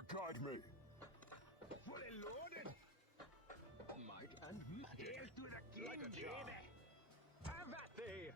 honor guide me. Fully loaded. Might and magic. Hail to the king, Like a job. baby. Have at thee.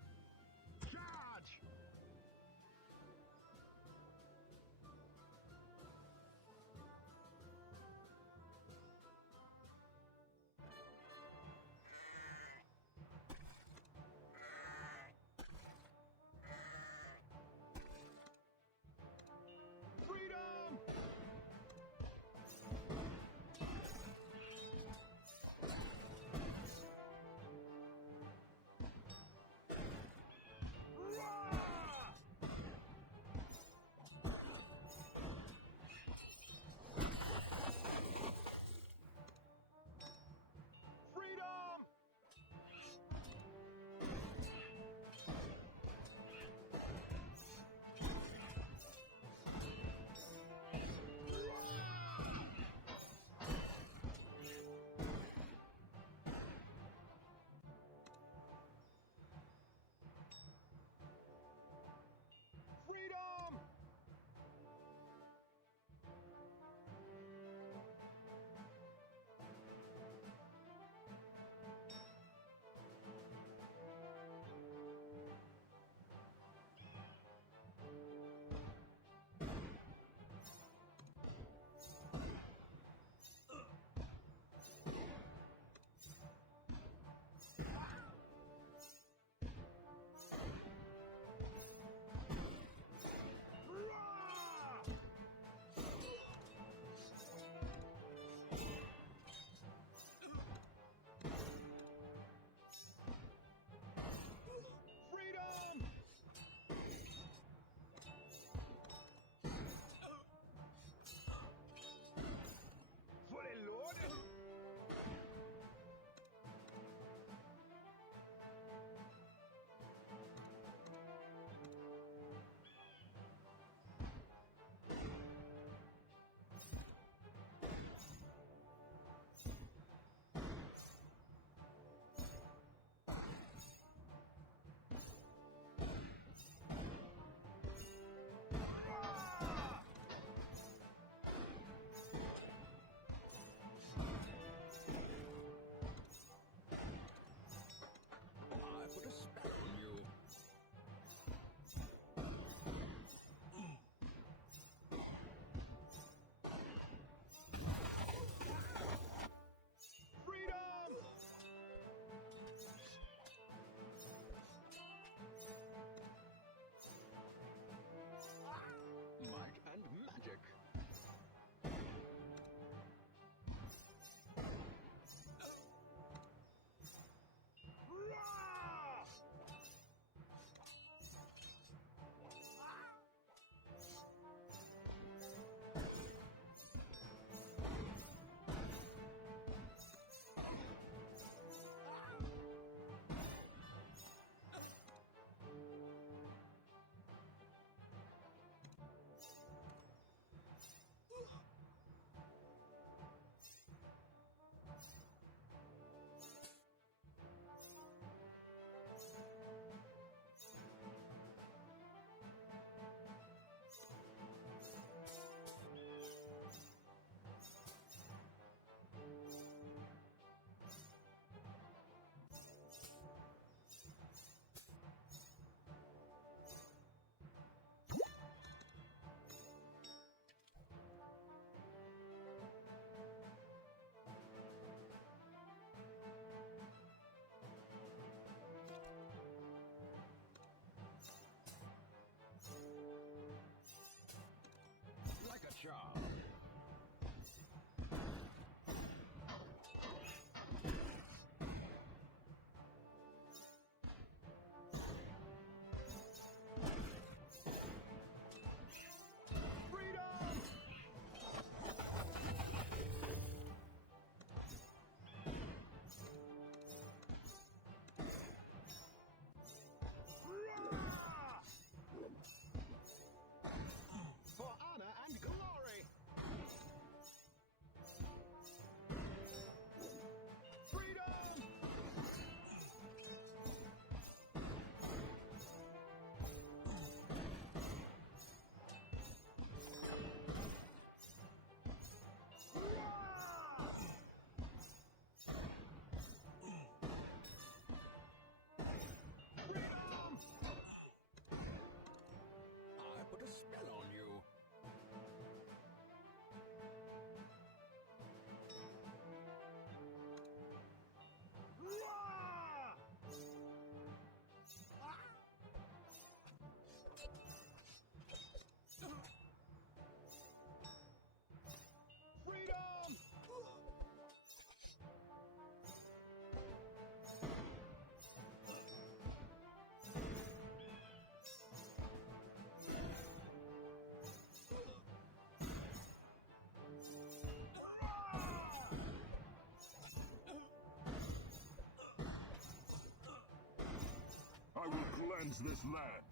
cleanse this land.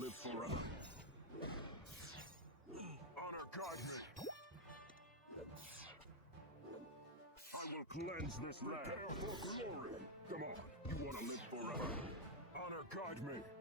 Live forever. Honor me. I will cleanse this land. Prepare for glory. Come on, you want to live forever. Honor guide me.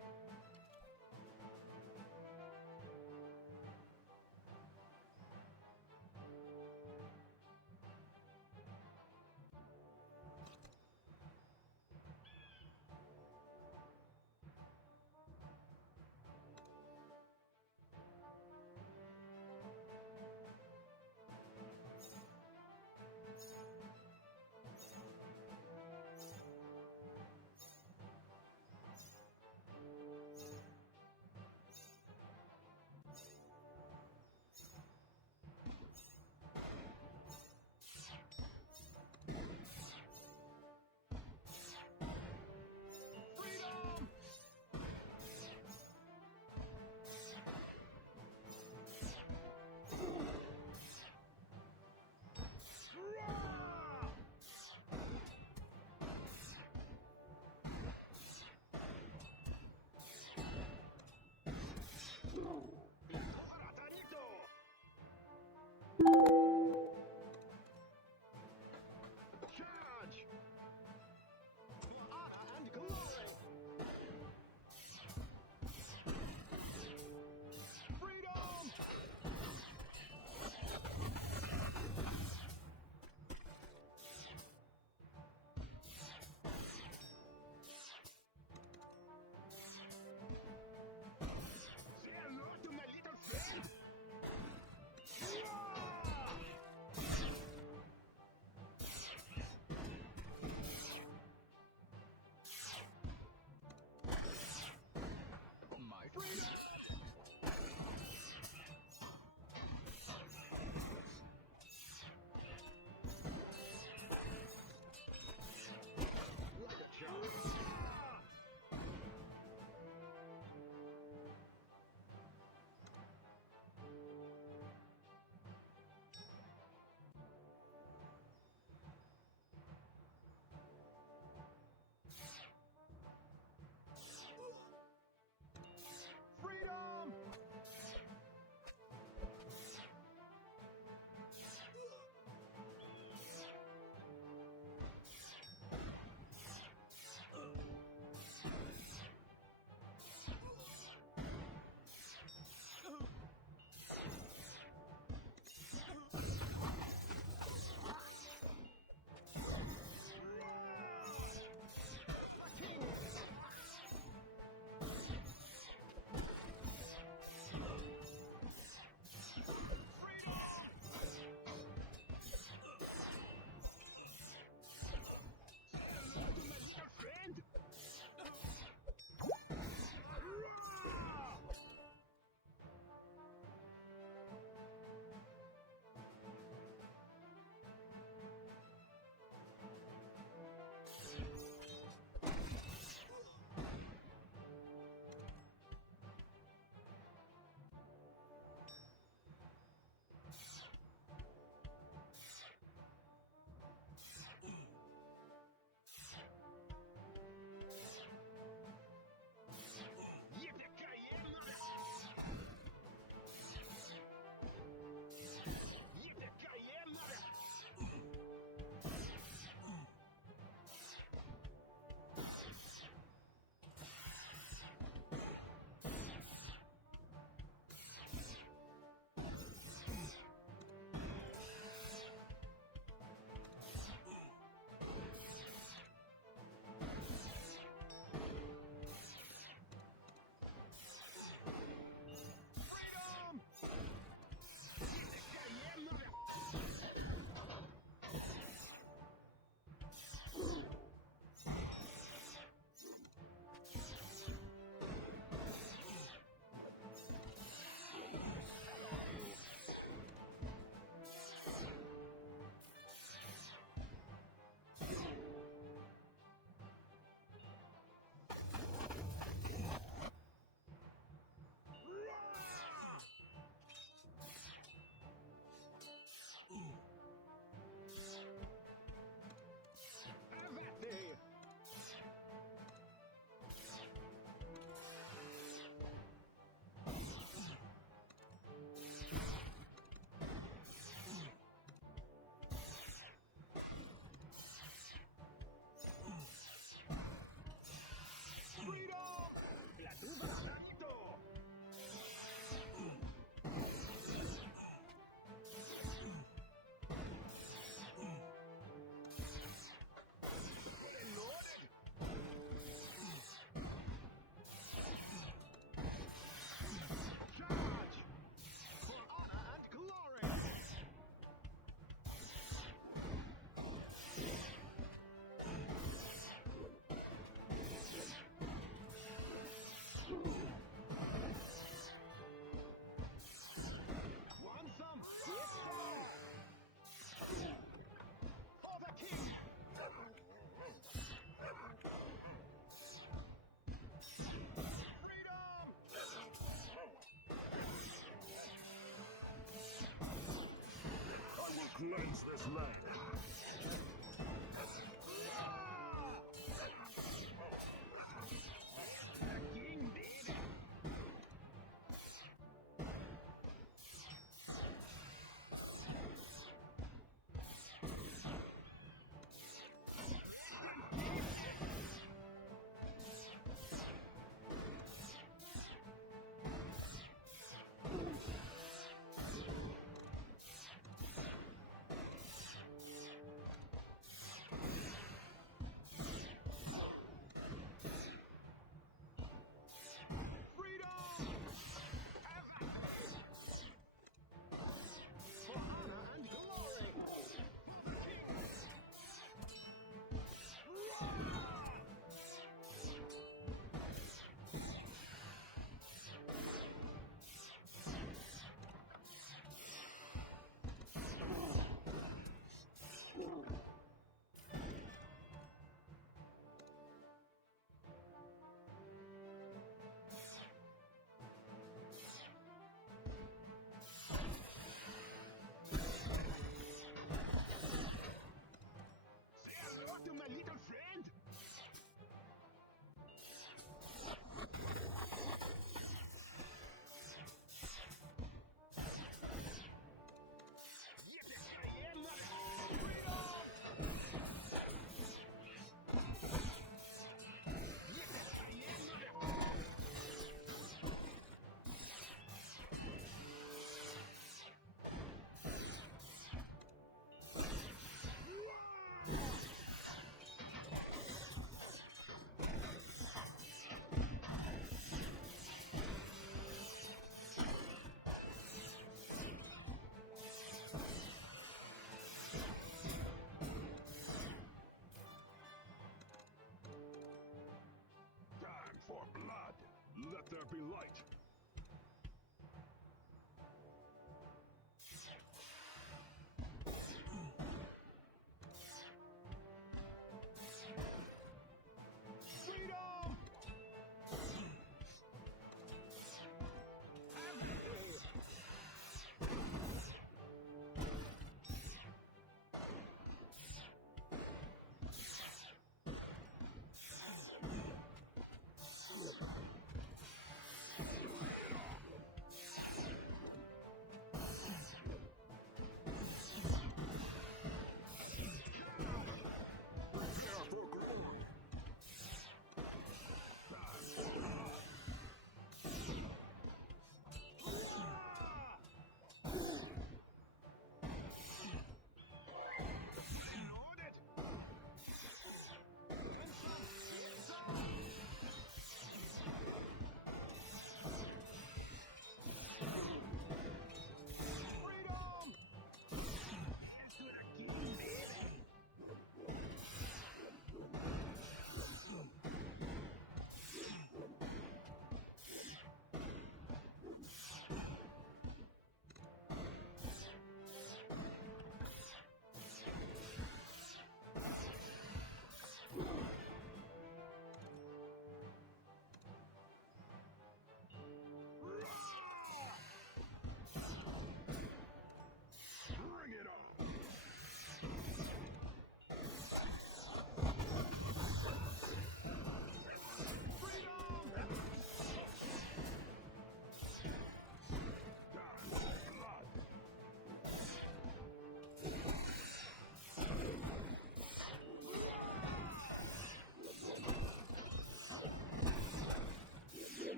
Cleanse this land.